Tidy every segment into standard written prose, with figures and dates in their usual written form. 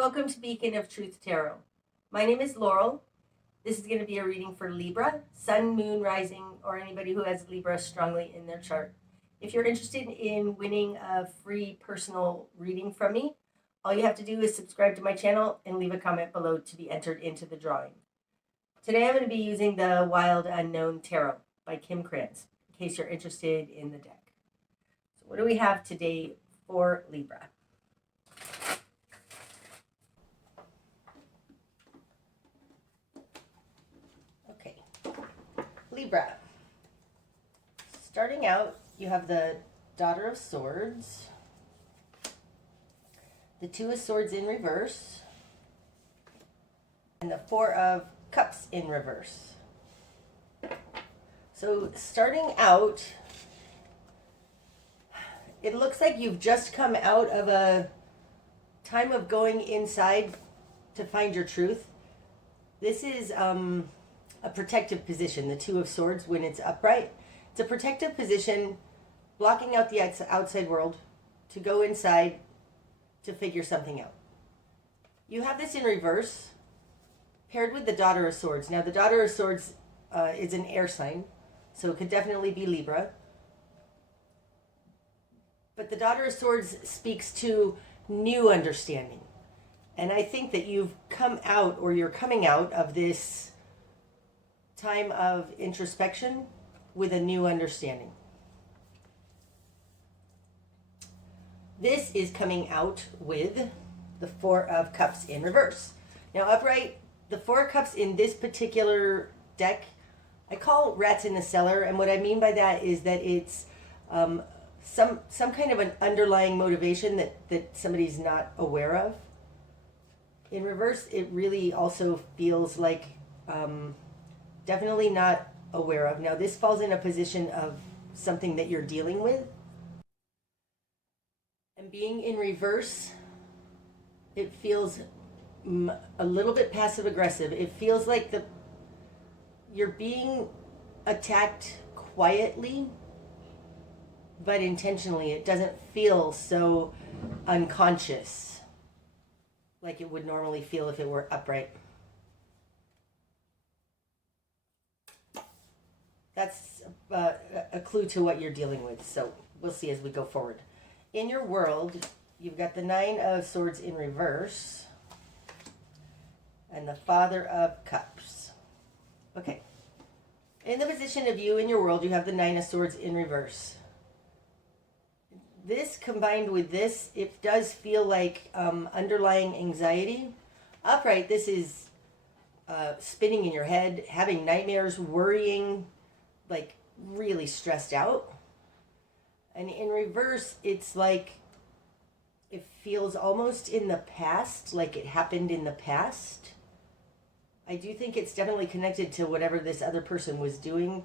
Welcome to Beacon of Truth Tarot. My name is Laurel. This is going to be a reading for Libra, Sun, Moon, Rising, or anybody who has Libra strongly in their chart. If you're interested in winning a free personal reading from me, all you have to do is subscribe to my channel and leave a comment below to be entered into the drawing. Today I'm going to be using the Wild Unknown Tarot by Krans, in case you're interested in the deck. So what do we have today for Libra? Libra. Starting out, you have the Daughter of Swords, the Two of Swords in reverse, and the Four of Cups in reverse. So starting out, it looks like you've just come out of a time of going inside to find your truth. This is a protective position, the Two of Swords, when it's upright. It's a protective position, blocking out the outside world to go inside to figure something out. You have this in reverse, paired with the Daughter of Swords. Now, the Daughter of Swords is an air sign, so it could definitely be Libra. But the Daughter of Swords speaks to new understanding. And I think that you've come out, or you're coming out of this time of introspection with a new understanding. This is coming out with the Four of Cups in reverse. Now upright, the Four of Cups in this particular deck, I call rats in the cellar, and what I mean by that is that it's some kind of an underlying motivation that somebody's not aware of. In reverse, it really also feels like definitely not aware of. Now, this falls in a position of something that you're dealing with. And being in reverse, it feels a little bit passive aggressive. It feels like you're being attacked quietly, but intentionally. It doesn't feel so unconscious like it would normally feel if it were upright. That's a clue to what you're dealing with, so we'll see as we go forward. In your world, you've got the Nine of Swords in reverse and the Father of Cups. Okay. In the position of you in your world, you have the Nine of Swords in reverse. This combined with this, it does feel like underlying anxiety. Upright, this is spinning in your head, having nightmares, worrying, like really stressed out. And in reverse, it's like it feels almost in the past, like it happened in the past. I do think it's definitely connected to whatever this other person was doing.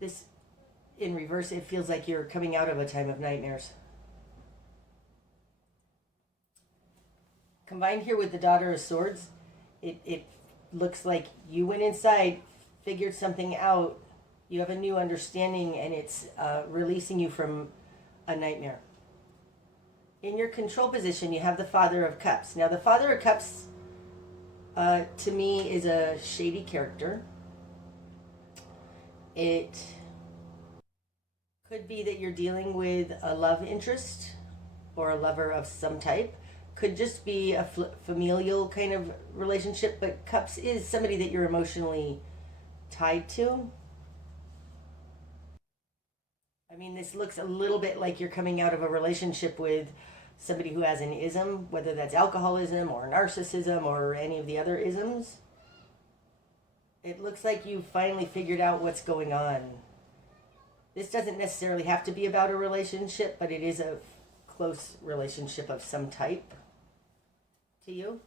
This in reverse, it feels like you're coming out of a time of nightmares. Combined here with the Daughter of Swords, it looks like you went inside, figured something out. You have a new understanding, and it's releasing you from a nightmare. In your control position, you have the Father of Cups. Now, the Father of Cups, to me, is a shady character. It could be that you're dealing with a love interest or a lover of some type. Could just be a familial kind of relationship, but Cups is somebody that you're emotionally tied to. I mean, this looks a little bit like you're coming out of a relationship with somebody who has an ism, whether that's alcoholism or narcissism or any of the other isms. It looks like you finally figured out what's going on. This doesn't necessarily have to be about a relationship, but it is a close relationship of some type to you.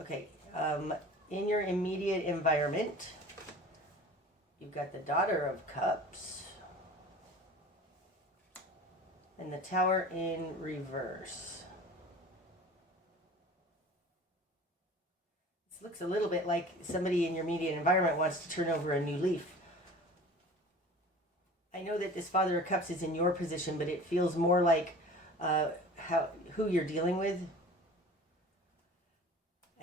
Okay, in your immediate environment, you've got the Daughter of Cups and the Tower in reverse. This looks a little bit like somebody in your immediate environment wants to turn over a new leaf. I know that this Father of Cups is in your position, but it feels more like who you're dealing with.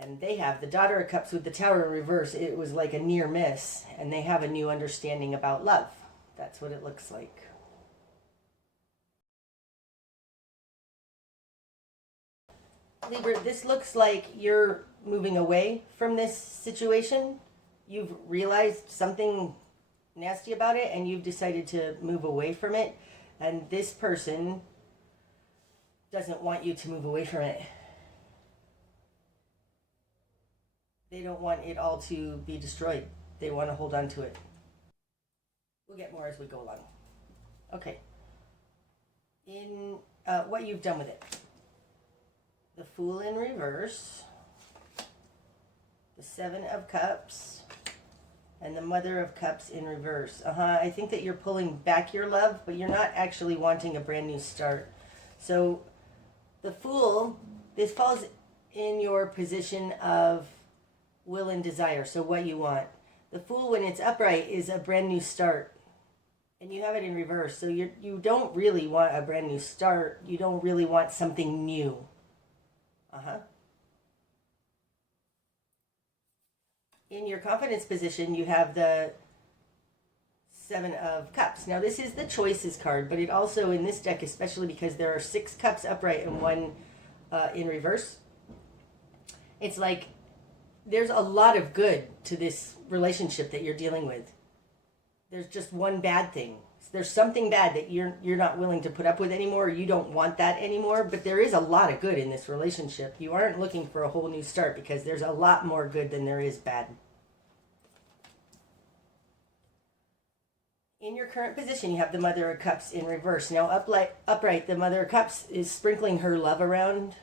And they have the Daughter of Cups with the Tower in reverse. It was like a near miss, and they have a new understanding about love. That's what it looks like. Libra, this looks like you're moving away from this situation. You've realized something nasty about it, and you've decided to move away from it. And this person doesn't want you to move away from it. They don't want it all to be destroyed. They want to hold on to it. We'll get more as we go along. Okay. In what you've done with it. The Fool in reverse. The Seven of Cups. And the Mother of Cups in reverse. I think that you're pulling back your love, but you're not actually wanting a brand new start. So the Fool, this falls in your position of will and desire, so what you want. The Fool, when it's upright, is a brand new start, and you have it in reverse, so you don't really want a brand new start. You don't really want something new. In your confidence position, you have the Seven of Cups. Now, this is the Choices card, but it also, in this deck, especially because there are 6 cups upright and 1 in reverse, it's like there's a lot of good to this relationship that you're dealing with. There's just one bad thing. There's something bad that you're not willing to put up with anymore, or you don't want that anymore, but there is a lot of good in this relationship. You aren't looking for a whole new start because there's a lot more good than there is bad. In your current position, you have the Mother of Cups in reverse. Now, upright, the Mother of Cups is sprinkling her love around,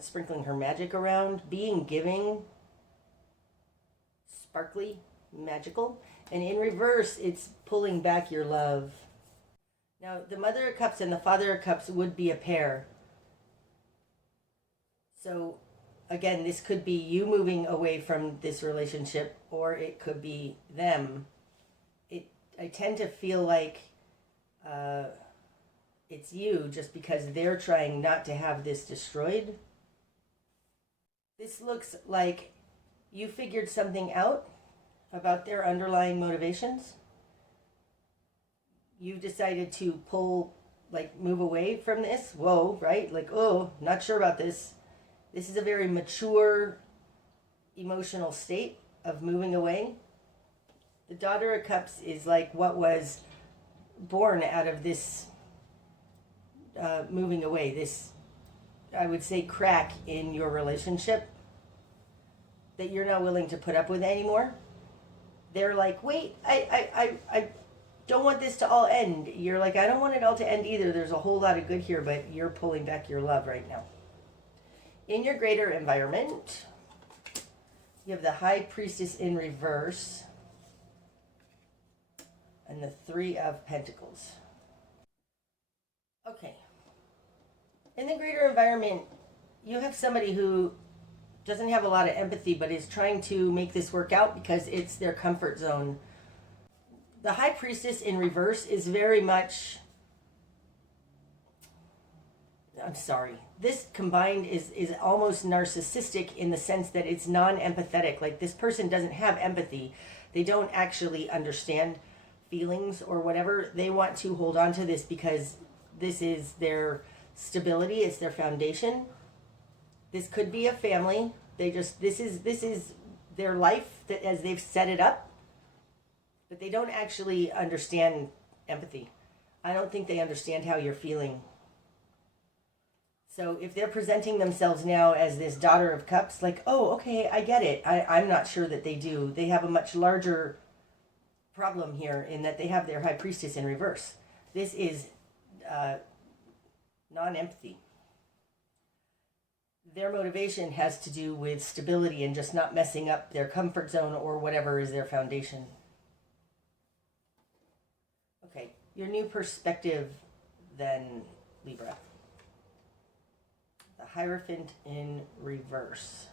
sprinkling her magic around, being giving, sparkly, magical. And in reverse, it's pulling back your love. Now, the Mother of Cups and the Father of Cups would be a pair. So, again, this could be you moving away from this relationship, or it could be them. I tend to feel like it's you, just because they're trying not to have this destroyed. This looks like you figured something out about their underlying motivations. You've decided to move away from this. Whoa, right? Like, oh, not sure about this. This is a very mature emotional state of moving away. The Daughter of Cups is like what was born out of this moving away, this, I would say, crack in your relationship that you're not willing to put up with anymore. They're like, wait, I don't want this to all end. You're like, I don't want it all to end either. There's a whole lot of good here, but you're pulling back your love right now. In your greater environment, you have the High Priestess in reverse and the Three of Pentacles. Okay. In the greater environment, you have somebody who doesn't have a lot of empathy, but is trying to make this work out because it's their comfort zone. The High Priestess in reverse is very much, I'm sorry, this combined is almost narcissistic in the sense that it's non-empathetic. Like, this person doesn't have empathy. They don't actually understand feelings or whatever. They want to hold on to this because this is their stability, it's their foundation. This could be a family. This is their life that as they've set it up, but they don't actually understand empathy. I don't think they understand how you're feeling. So if they're presenting themselves now as this Daughter of Cups, like, oh, okay, I get it. I'm not sure that they do. They have a much larger problem here in that they have their High Priestess in reverse. This is non-empathy. Their motivation has to do with stability and just not messing up their comfort zone or whatever is their foundation. Okay, your new perspective then, Libra. The Hierophant in reverse.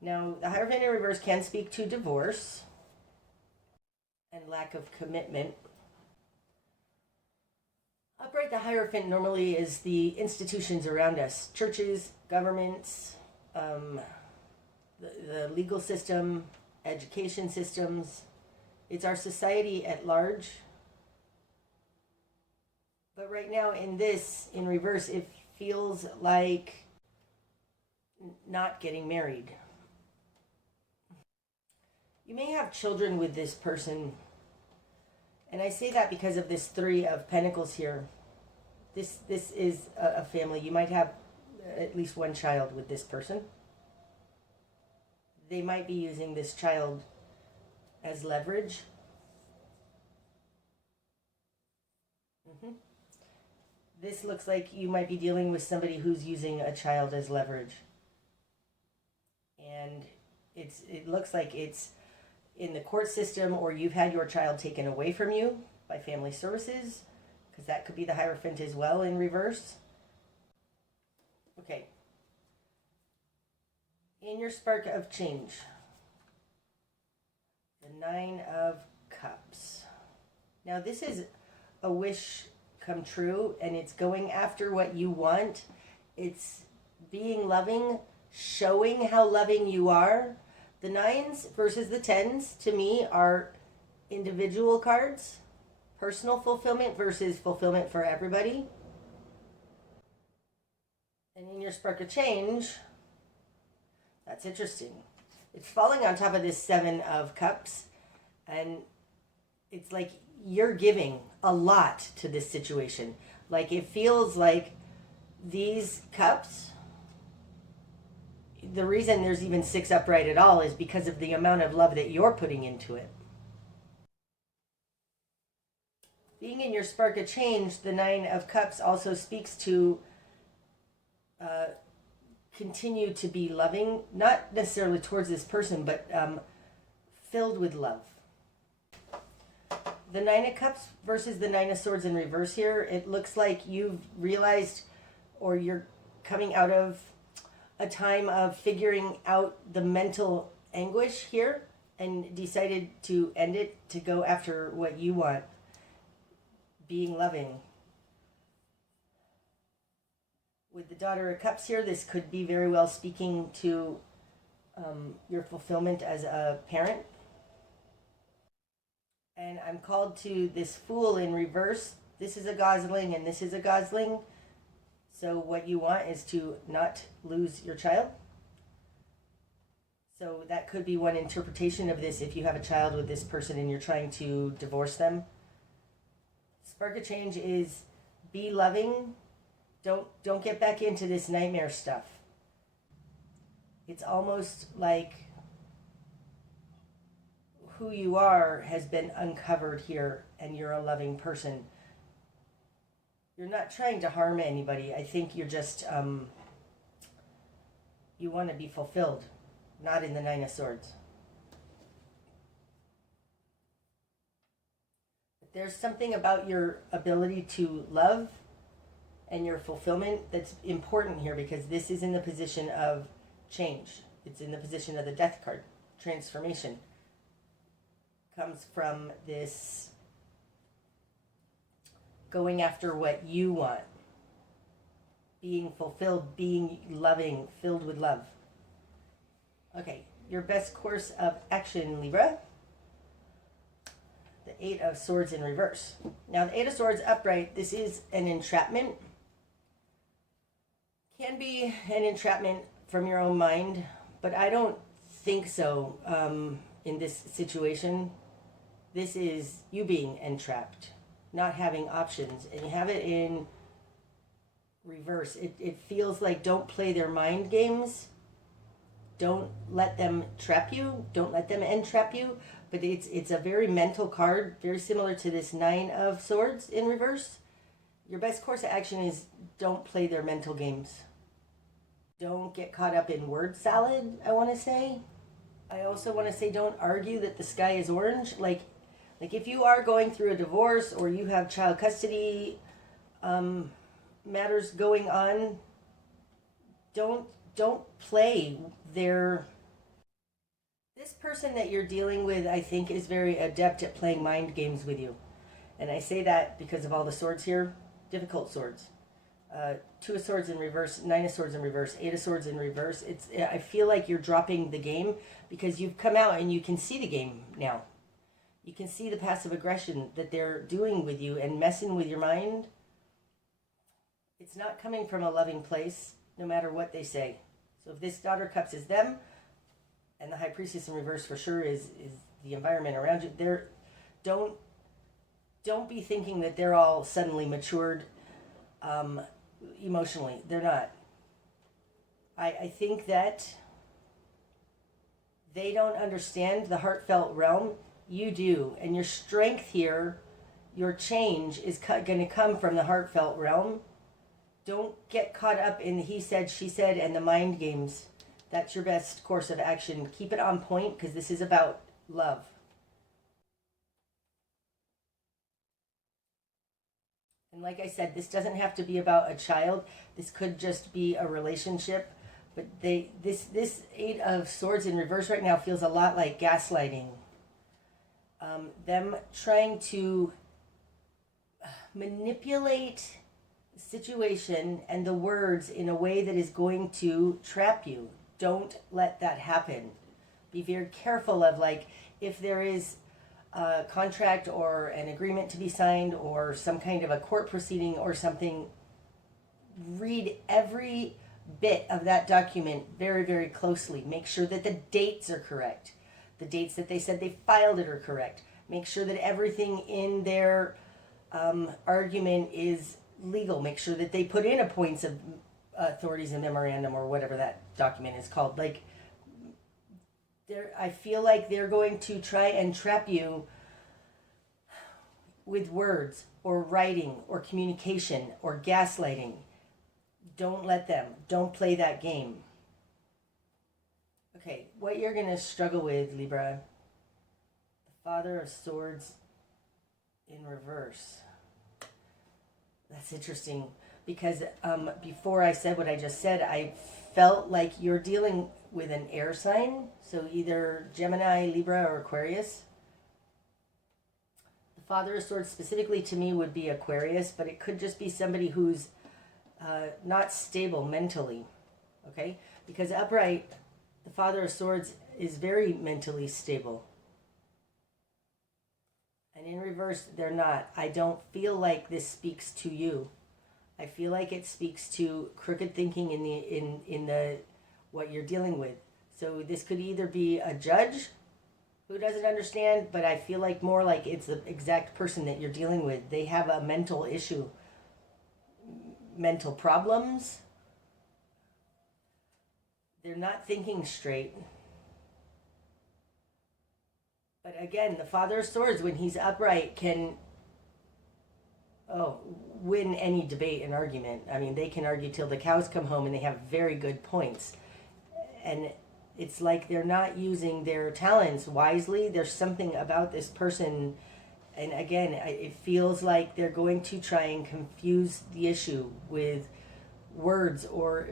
Now, the Hierophant in reverse can speak to divorce and lack of commitment. Upright, the Hierophant normally is the institutions around us, churches, governments, the legal system, education systems. It's our society at large. But right now in this, in reverse, it feels like not getting married. You may have children with this person. And I say that because of this 3 of Pentacles here. This is a family. You might have at least one child with this person. They might be using this child as leverage. This looks like you might be dealing with somebody who's using a child as leverage. And it looks like it's in the court system, or you've had your child taken away from you by family services, because that could be the Hierophant as well in reverse. Okay. In your spark of change, the 9 of Cups. Now this is a wish come true, and it's going after what you want. It's being loving, showing how loving you are. The 9s versus the 10s to me are individual cards. Personal fulfillment versus fulfillment for everybody. And in your spark of change, that's interesting. It's falling on top of this 7 of Cups, and it's like you're giving a lot to this situation. Like it feels like these cups, the reason there's even 6 upright at all is because of the amount of love that you're putting into it. Being in your spark of change, the 9 of Cups also speaks to continue to be loving, not necessarily towards this person, but filled with love. The 9 of Cups versus the 9 of Swords in reverse here, it looks like you've realized, or you're coming out of a time of figuring out the mental anguish here and decided to end it, to go after what you want. Being loving. With the Daughter of Cups here, this could be very well speaking to your fulfillment as a parent. And I'm called to this Fool in reverse. This is a Gosling and this is a Gosling. So what you want is to not lose your child. So that could be one interpretation of this if you have a child with this person and you're trying to divorce them. Spark of change is be loving. Don't get back into this nightmare stuff. It's almost like who you are has been uncovered here, and you're a loving person. You're not trying to harm anybody. I think you're just, you want to be fulfilled, not in the 9 of Swords. But there's something about your ability to love and your fulfillment that's important here, because this is in the position of change. It's in the position of the Death card. Transformation comes from this going after what you want, being fulfilled, being loving, filled with love. Okay, your best course of action, Libra. The 8 of Swords in reverse. Now the 8 of Swords upright, this is an entrapment. Can be an entrapment from your own mind, but I don't think so in this situation. This is you being entrapped, not having options. And you have it in reverse. It feels like don't play their mind games. Don't let them trap you. Don't let them entrap you. But it's a very mental card, very similar to this 9 of Swords in reverse. Your best course of action is don't play their mental games. Don't get caught up in word salad, I want to say. I also want to say don't argue that the sky is orange. Like if you are going through a divorce or you have child custody matters going on, don't play their... This person that you're dealing with, I think, is very adept at playing mind games with you. And I say that because of all the swords here. Difficult swords. Two of Swords in reverse, Nine of Swords in reverse, Eight of Swords in reverse. I feel like you're dropping the game because you've come out and you can see the game now. You can see the passive aggression that they're doing with you and messing with your mind. It's not coming from a loving place, no matter what they say. So if this Daughter of Cups is them, and the High Priestess in reverse for sure is the environment around you, don't be thinking that they're all suddenly matured emotionally. They're not. I think that they don't understand the heartfelt realm. You do. And your strength here, your change is going to come from the heartfelt realm. Don't get caught up in the he said, she said, and the mind games. That's your best course of action. Keep it on point because this is about love. And like I said, this doesn't have to be about a child. This could just be a relationship. But this Eight of Swords in reverse right now feels a lot like gaslighting. Them trying to manipulate the situation and the words in a way that is going to trap you. Don't let that happen. Be very careful of, like, if there is a contract or an agreement to be signed or some kind of a court proceeding or something, read every bit of that document very, very closely. Make sure that the dates are correct. The dates that they said they filed it are correct. Make sure that everything in their argument is legal. Make sure that they put in a points of authorities and memorandum or whatever that document is called. Like, I feel like they're going to try and trap you with words or writing or communication or gaslighting. Don't let them. Don't play that game. Okay, what you're going to struggle with, Libra, the Father of Swords in reverse. That's interesting because before I said what I just said, I felt like you're dealing with an air sign, so either Gemini, Libra, or Aquarius. The Father of Swords specifically to me would be Aquarius, but it could just be somebody who's not stable mentally, okay? Because upright, the Father of Swords is very mentally stable. And in reverse, they're not. I don't feel like this speaks to you. I feel like it speaks to crooked thinking in the what you're dealing with. So this could either be a judge who doesn't understand, but I feel like more like it's the exact person that you're dealing with. They have a mental issue, mental problems. They're not thinking straight. But again, the Father of Swords, when he's upright, can win any debate and argument. I mean, they can argue till the cows come home, and they have very good points. And it's like they're not using their talents wisely. There's something about this person, and again, it feels like they're going to try and confuse the issue with words or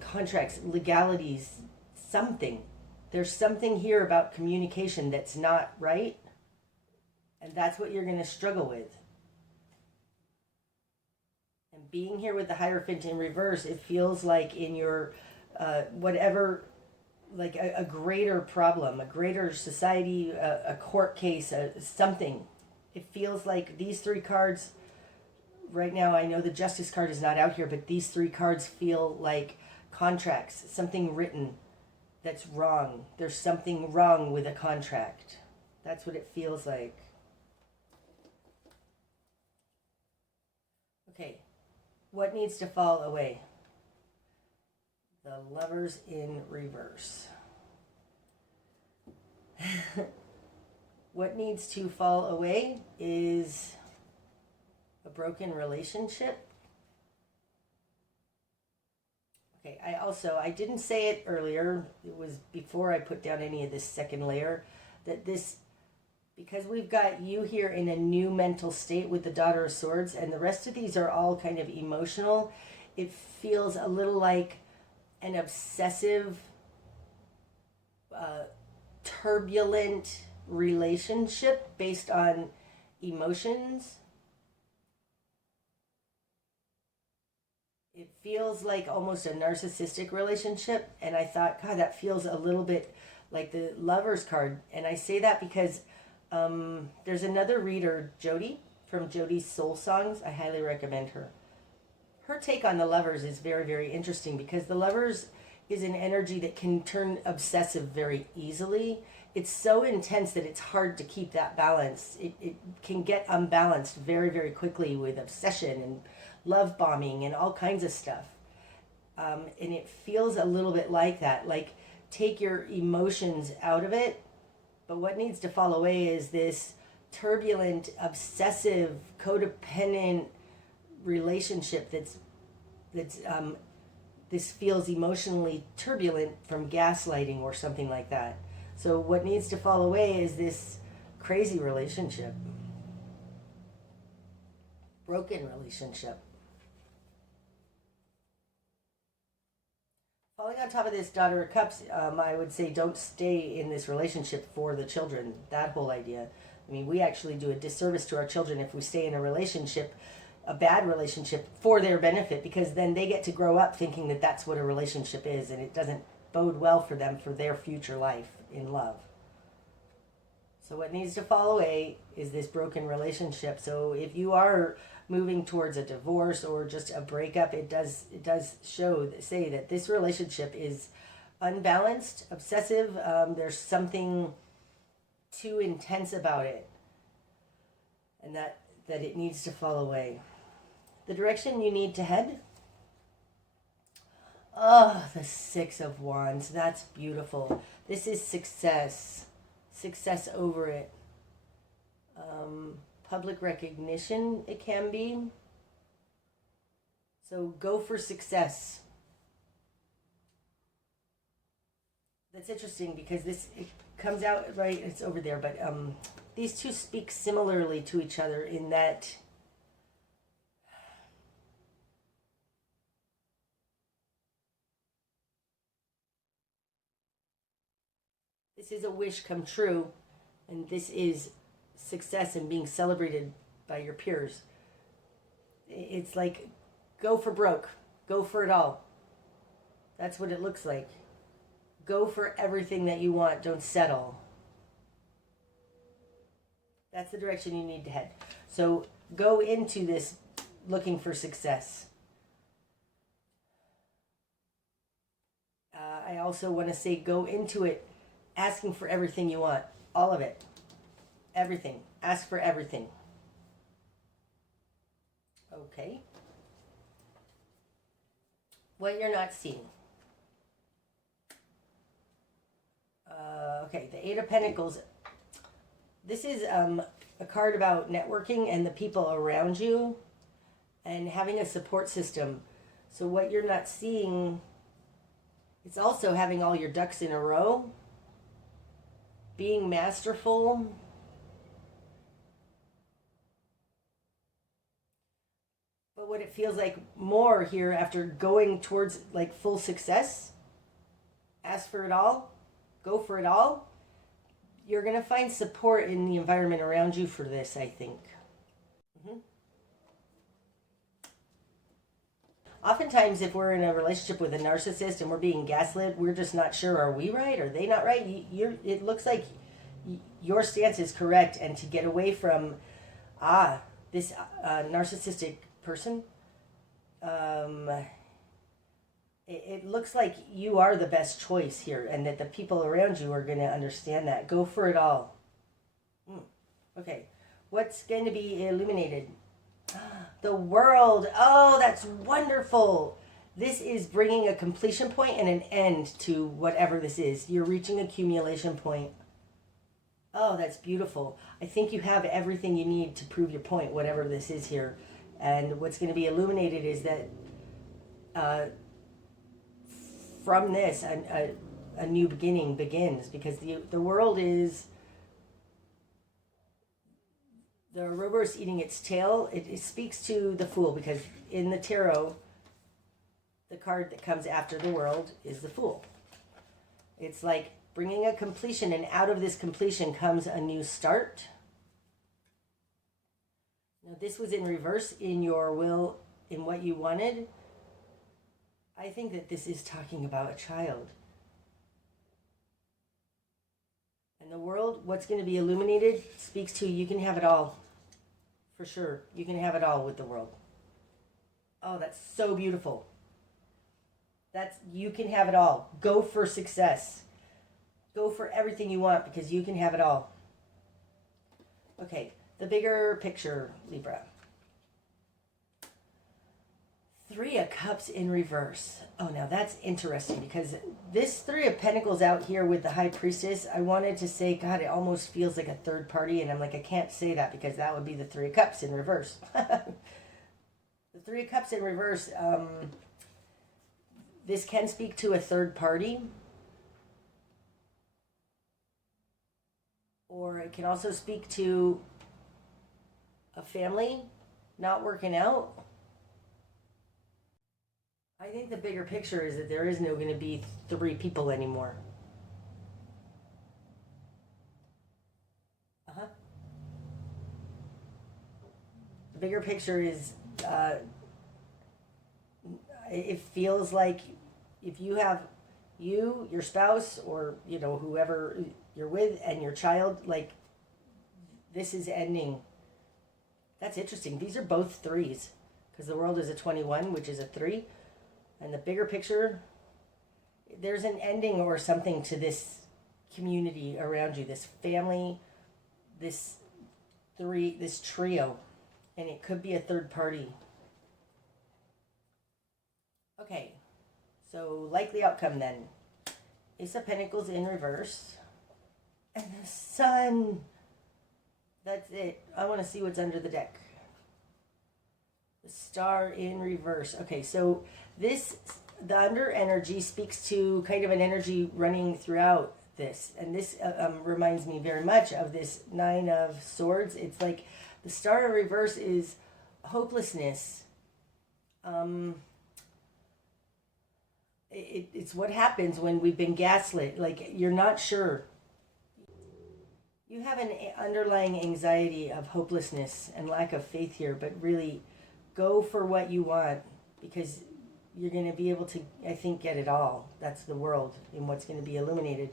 contracts, legalities, something. There's something here about communication that's not right, and that's what you're going to struggle with. And being here with the Hierophant in reverse, it feels like in your whatever, like a greater problem, a greater society, a court case, something. It feels like these three cards right now, I know the Justice card is not out here, but these three cards feel like contracts, something written that's wrong. There's something wrong with a contract. That's what it feels like. Okay, what needs to fall away? The Lovers in reverse. What needs to fall away is a broken relationship. Okay, I didn't say it earlier. It was before I put down any of this second layer, that this, because we've got you here in a new mental state with the Daughter of Swords, and the rest of these are all kind of emotional, it feels a little like an obsessive, turbulent relationship based on emotions. it feels like almost a narcissistic relationship. And I thought, God, that feels a little bit like the Lovers card. And I say that because there's another reader, Jody, from Jody's Soul Songs. I highly recommend her. Her take on the Lovers is very, very interesting, because the Lovers is an energy that can turn obsessive very easily. It's so intense that it's hard to keep that balance. It can get unbalanced very, very quickly with obsession and love bombing and all kinds of stuff. And it feels a little bit like that. Like, take your emotions out of it. But what needs to fall away is this turbulent, obsessive, codependent relationship that's this feels emotionally turbulent from gaslighting or something like that. So what needs to fall away is this crazy relationship, broken relationship. Falling on top of this Daughter of Cups, I would say don't stay in this relationship for the children. That whole idea. I mean, we actually do a disservice to our children if we stay in a relationship, a bad relationship, for their benefit, because then they get to grow up thinking that that's what a relationship is, and it doesn't bode well for them for their future life in love. So what needs to fall away is this broken relationship. So if you are moving towards a divorce or just a breakup, it does say that this relationship is unbalanced, obsessive. There's something too intense about it, and that it needs to fall away. The direction you need to head. Oh, the Six of Wands. That's beautiful. This is success. Success over it. Public recognition, it can be. So go for success. That's interesting because it comes out, right, it's over there, but these two speak similarly to each other in that this is a wish come true, and this is success and being celebrated by your peers. It's like, go for broke. Go for it all. That's what it looks like. Go for everything that you want. Don't settle. That's the direction you need to head. So go into this looking for success. I also want to say go into it asking for everything you want. All of it. Everything. Ask for everything. Okay. What you're not seeing. Okay, the Eight of Pentacles. This is a card about networking and the people around you and having a support system. So what you're not seeing, it's also having all your ducks in a row, being masterful, but what it feels like more here after going towards like full success, ask for it all, go for it all, you're going to find support in the environment around you for this, I think. Oftentimes, if we're in a relationship with a narcissist and we're being gaslit, we're just not sure, are we right? Are they not right? It looks like your stance is correct, and to get away from, this narcissistic person, it looks like you are the best choice here, and that the people around you are going to understand that. Go for it all. Okay, what's going to be illuminated? The World. Oh, that's wonderful. This is bringing a completion point and an end to whatever this is. You're reaching accumulation point. Oh, that's beautiful. I think you have everything you need to prove your point, whatever this is here. And what's going to be illuminated is that from this, a new beginning begins, because the world is, the Ouroboros eating its tail. It speaks to the Fool, because in the tarot, the card that comes after the World is the Fool. It's like bringing a completion, and out of this completion comes a new start. Now, this was in reverse in your will, in what you wanted. I think that this is talking about a child. And the world, what's going to be illuminated, speaks to you can have it all. For sure. You can have it all with the world. Oh, that's so beautiful. You can have it all. Go for success. Go for everything you want because you can have it all. Okay, the bigger picture, Libra. 3 of Cups in reverse. Oh, now that's interesting because this 3 of Pentacles out here with the High Priestess, I wanted to say, God, it almost feels like a third party. And I'm like, I can't say that because that would be the 3 of Cups in reverse. The 3 of Cups in reverse, this can speak to a third party. Or it can also speak to a family not working out. I think the bigger picture is that there is no going to be 3 people anymore. The bigger picture is it feels like if you have your spouse, or whoever you're with and your child, like this is ending. That's interesting. These are both 3s because the world is a 21, which is a 3. And the bigger picture, there's an ending or something to this community around you, this family, this trio, and it could be a third party. Okay, so likely outcome then. Ace of Pentacles in reverse. And the Sun. That's it. I want to see what's under the deck. The Star in reverse. Okay, so the under energy speaks to kind of an energy running throughout this. And this reminds me very much of this 9 of Swords. It's like the Star in reverse is hopelessness. It's what happens when we've been gaslit. Like, you're not sure. You have an underlying anxiety of hopelessness and lack of faith here, but really go for what you want because you're going to be able to, I think, get it all. That's the world and what's going to be illuminated.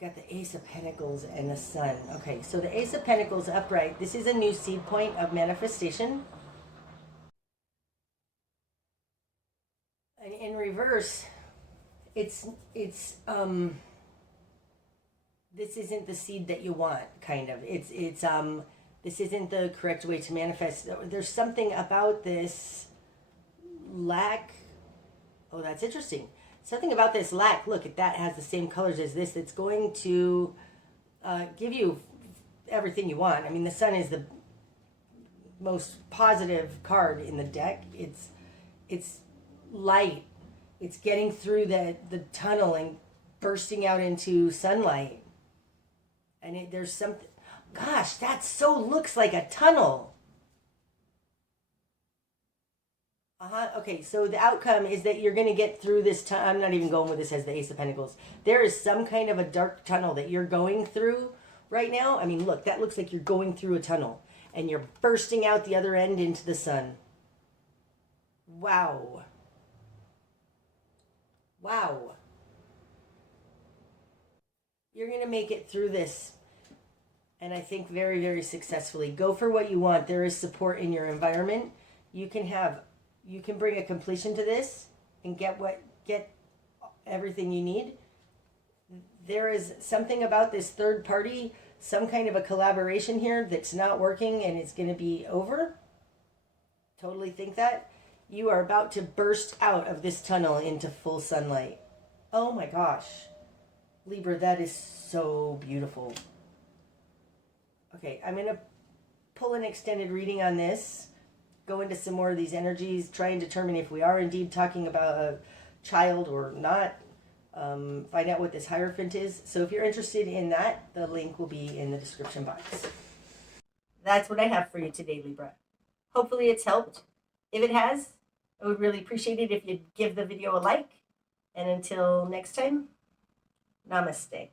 Got the Ace of Pentacles and the Sun. Okay, so the Ace of Pentacles upright. This is a new seed point of manifestation. And in reverse, it's this isn't the seed that you want, kind of. This isn't the correct way to manifest. There's something about this lack. Oh, that's interesting. Something about this lack. Look, that has the same colors as this. That's going to give you everything you want. I mean, the Sun is the most positive card in the deck. It's light. It's getting through the tunnel and bursting out into sunlight. And there's something. Gosh, that so looks like a tunnel. Okay, so the outcome is that you're going to get through this tunnel. I'm not even going with this as the Ace of Pentacles. There is some kind of a dark tunnel that you're going through right now. I mean, look, that looks like you're going through a tunnel. And you're bursting out the other end into the sun. Wow. Wow. You're going to make it through this. And I think very, very successfully. Go for what you want. There is support in your environment. You can bring a completion to this and get everything you need. There is something about this third party, some kind of a collaboration here that's not working and it's going to be over. Totally think that. You are about to burst out of this tunnel into full sunlight. Oh my gosh. Libra, that is so beautiful. Okay, I'm going to pull an extended reading on this. Go into some more of these energies, try and determine if we are indeed talking about a child or not. Find out what this Hierophant is. So if you're interested in that, the link will be in the description box. That's what I have for you today, Libra. Hopefully it's helped. If it has, I would really appreciate it if you'd give the video a like. And until next time, namaste.